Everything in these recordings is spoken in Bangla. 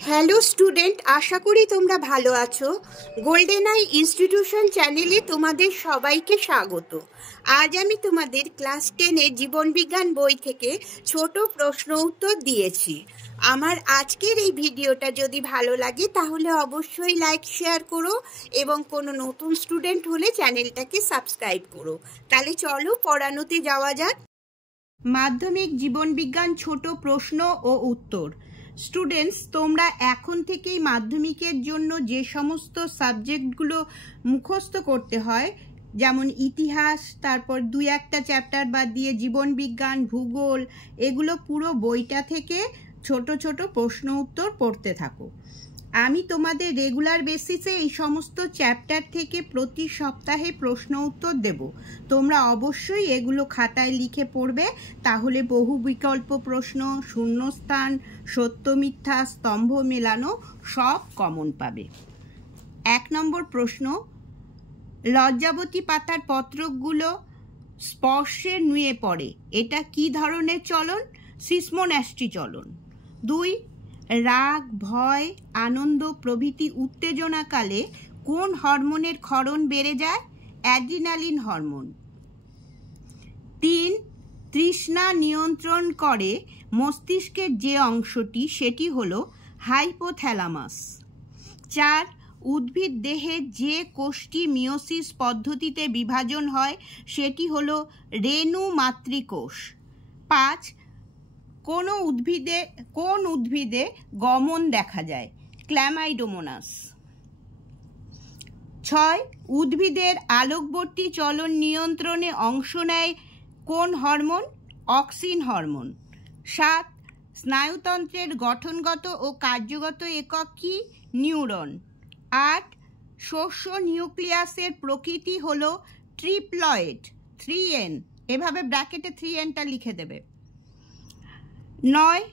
হ্যালো স্টুডেন্ট, আশা করি তোমরা ভালো আছো। গোল্ডেন আই ইনস্টিটিউশন চ্যানেলে তোমাদের সবাইকে স্বাগত। আজ আমি তোমাদের ক্লাস 10-এর জীবনবিজ্ঞান বই থেকে ছোট প্রশ্ন উত্তর দিয়েছি। আমার আজকের এই ভিডিওটা যদি ভালো লাগে তাহলে অবশ্যই লাইক শেয়ার করো এবং কোনো নতুন স্টুডেন্ট হলে চ্যানেলটাকে সাবস্ক্রাইব করো। তাহলে চলো পড়ানোতে যাওয়া যাক। মাধ্যমিক জীবনবিজ্ঞান ছোট প্রশ্ন ও উত্তর। স্টুডেন্টস, তোমরা এখন থেকেই মাধ্যমিকের জন্য যে সমস্ত সাবজেক্টগুলো মুখস্থ করতে হয়, যেমন ইতিহাস, তারপর 2-1টা চ্যাপ্টার বাদ দিয়ে জীবনবিজ্ঞান, ভূগোল, এগুলো পুরো বইটা থেকে ছোট ছোট প্রশ্ন উত্তর পড়তে থাকো। আমি তোমাদের রেগুলার বেসিসে এই সমস্ত চ্যাপ্টার থেকে প্রতি সপ্তাহে প্রশ্ন উত্তর দেব। তোমরা অবশ্যই এগুলো খাতায় লিখে পড়বে, তাহলে বহু বিকল্প প্রশ্ন, শূন্যস্থান, সত্য মিথ্যা, স্তম্ভ মেলানো সব কমন পাবে। 1 নম্বর প্রশ্ন, লজ্জাবতী পাতার পত্রগুলো স্পর্শে নুয়ে পড়ে, এটা কি ধরনের চলন? সিসমোন্যাস্টি চলন। 2, রাগ, ভয়, আনন্দ প্রভৃতি উত্তেজনাকালে কোন হরমোনের ক্ষরণ বেড়ে যায়? Adrenaline hormone. 3, তৃষ্ণা নিয়ন্ত্রণ করে মস্তিষ্কের যে অংশটি, সেটি হলো হাইপোথ্যালামাস। 4, উদ্ভিদ দেহের যে কোষটি মিয়োসিস পদ্ধতিতে বিভাজন হয় সেটি হলো রেণু মাতৃকোষ। 5, কোন উদ্ভিদে গমন দেখা যায়? ক্ল্যামাইডোমোনাস। 6, উদ্ভিদের আলোকবর্তী চলন নিয়ন্ত্রণে অংশ নেয় কোন হরমোন? Auxin hormone. 7, স্নায়ুতন্ত্রের গঠনগত ও কার্যগত একক কি? নিউরন। 8, শস্য নিউক্লিয়াসের প্রকৃতি হলো ট্রিপ্লয়েড, 3N, এভাবে ব্র্যাকেটে 3Nটা লিখে দেবে। 9,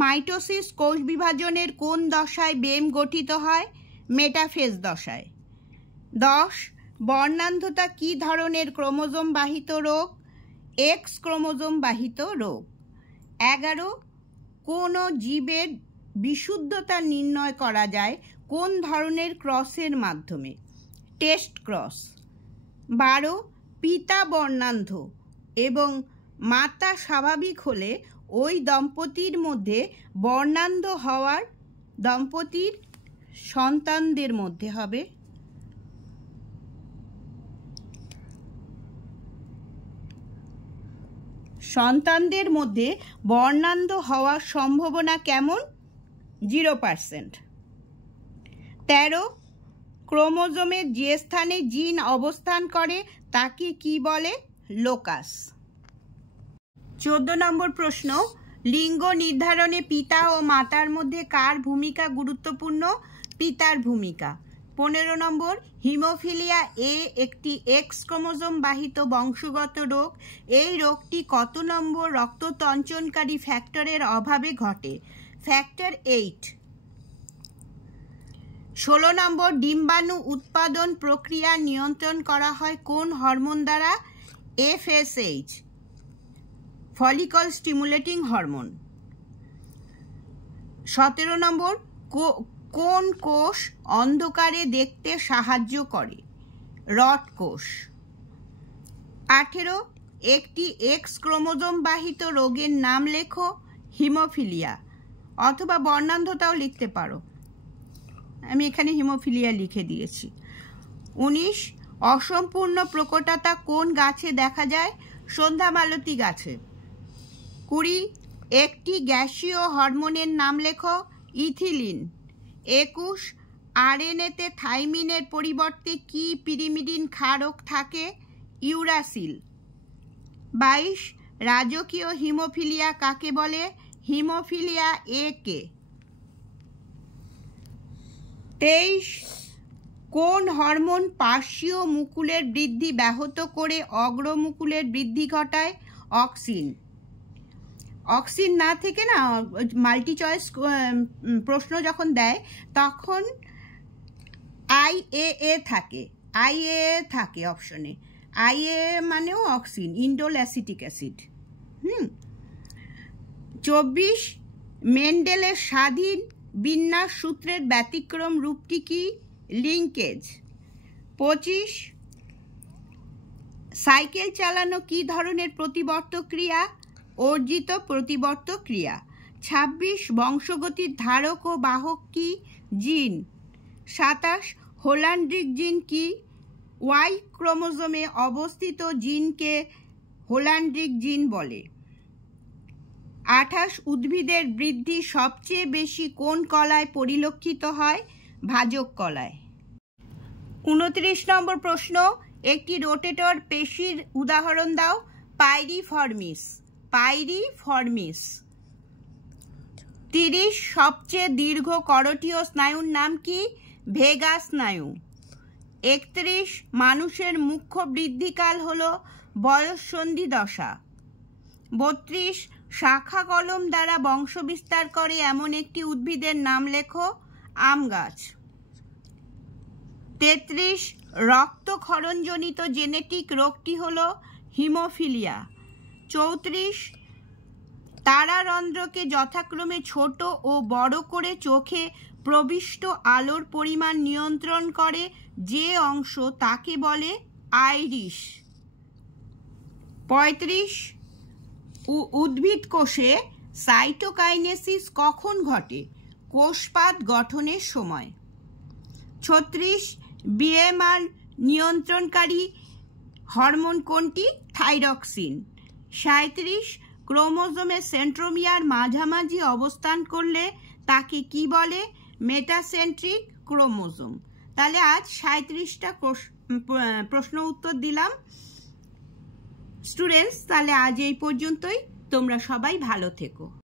মাইটোসিস কোষ বিভাজনের কোন দশায় বেম গঠিত হয়? মেটাফেজ দশায়। 10, বর্ণান্ধতা কি ধরনের ক্রোমোজোম বাহিত রোগ? এক্স ক্রোমোজোম বাহিত রোগ। 11, কোন জীবের বিশুদ্ধতা নির্ণয় করা যায় কোন ধরনের ক্রসের মাধ্যমে? Test cross. 12, পিতা বর্ণান্ধ এবং মাতা স্বাভাবিক হলে ওই দম্পতির মধ্যে বর্ণান্ধ হওয়ার দম্পতির সন্তানদের মধ্যে হবে বর্ণান্ধ হওয়ার সম্ভাবনা কেমন? 0%। 13, ক্রোমোজোমের যে স্থানে জিন অবস্থান করে তাকে কি বলে? লোকাস। 14 নম্বর প্রশ্ন, লিঙ্গ নির্ধারণে পিতা ও মাতার মধ্যে কার ভূমিকা গুরুত্বপূর্ণ? পিতার ভূমিকা। 15 নম্বর, হিমোফিলিয়া এ একটি এক্স ক্রোমোজোম বাহিত বংশগত রোগ। এই রোগটি কত নম্বর রক্ততঞ্চনকারী ফ্যাক্টরের অভাবে ঘটে? ফ্যাক্টর 8। 16 নম্বর, ডিম্বাণু উৎপাদন প্রক্রিয়া নিয়ন্ত্রণ করা হয় কোন হরমোন দ্বারা? FSH, follicle stimulating hormone. 17 নম্বর, কোন কোষ অন্ধকারে দেখতে সাহায্য করে? রড কোষ। 18, একটি এক্স ক্রোমোজোম বাহিত রোগের নাম লেখো। হিমোফিলিয়া, অথবা বর্ণান্ধতাও লিখতে পারো, আমি এখানে হিমোফিলিয়া লিখে দিয়েছি। 19, অসম্পূর্ণ প্রকটতা কোন গাছে দেখা যায়? সন্ধ্যামালতী গাছে। 20, একটি গ্যাসীয় হরমোনের নাম লেখো। ইথিলিন। 21, আরএনএতে থাইমিনের পরিবর্তে কি পিরিমিডিন ক্ষারক থাকে? ইউরাসিল। 22, রাজকীয় হিমোফিলিয়া কাকে বলে? হিমোফিলিয়া এ কে। 23, কোন হরমোন পার্শ্বীয় মুকুলের বৃদ্ধি ব্যাহত করে অগ্রমুকুলের বৃদ্ধি ঘটায়? অক্সিন। অক্সিন না থেকে না মাল্টি চয়েস প্রশ্ন যখন দেয় তখন IAA থাকে অপশনে। IAA মানেও অক্সিন, ইন্ডোল অ্যাসিটিক অ্যাসিড। 24, মেন্ডেলের স্বাধীন বিন্যাস সূত্রের ব্যতিক্রম রূপটি কি? লিঙ্কেজ। 25 সাইকেল চালানো কি ধরনের প্রতিবর্ত ক্রিয়া? অর্জিত প্রতিবর্ত ক্রিয়া। 26 বংশগতির ধারক ও বাহক কি? জিন। 27 হোল্যান্ড্রিক জিন কি? ওয়াই ক্রোমোজোমে অবস্থিত জিনকে হোল্যান্ড্রিক জিন বলে। 28 উদ্ভিদের বৃদ্ধি সবচেয়ে বেশি কোন কলায় পরিলক্ষিত হয়? ভাজক কলায়। 29 নম্বর প্রশ্ন, একটি রোটেটর পেশির উদাহরণ দাও। পাইরিফর্মিস। পাইরিফর্মিস। 30 সবচেয়ে দীর্ঘ করটীয় স্নায়ুর নাম কি? ভেগা স্নায়ু। 31 মানুষের মুখ্য বৃদ্ধিকাল হলো বয়ঃসন্ধি দশা। 32 শাখা কলম দ্বারা বংশবিস্তার করে এমন একটি উদ্ভিদের নাম লেখো। আম গাছ। 33 রক্তক্ষরণজনিত জেনেটিক রোগটি হলো হিমোফিলিয়া। 34 তারারন্ধ্রকে যথাক্রমে ছোট ও বড় করে চোখে প্রবিষ্ট আলোর পরিমাণ নিয়ন্ত্রণ করে যে অংশ তাকে বলে আইরিশ। 35 উদ্ভিদ কোষে সাইটোকাইনেসিস কখন ঘটে? কোষপাত গঠনের সময়। 36 বিএমআর নিয়ন্ত্রণকারী হরমোন কোনটি? থাইরক্সিন। 37 ক্রোমোজোমের সেন্ট্রোমিয়ার মাঝামাঝি অবস্থান করলে তাকে কি বলে? Metacentric chromosome. তাহলে আজ 37টা প্রশ্ন উত্তর দিলাম স্টুডেন্টস। তাহলে আজ এই পর্যন্তই। তোমরা সবাই ভালো থেকো।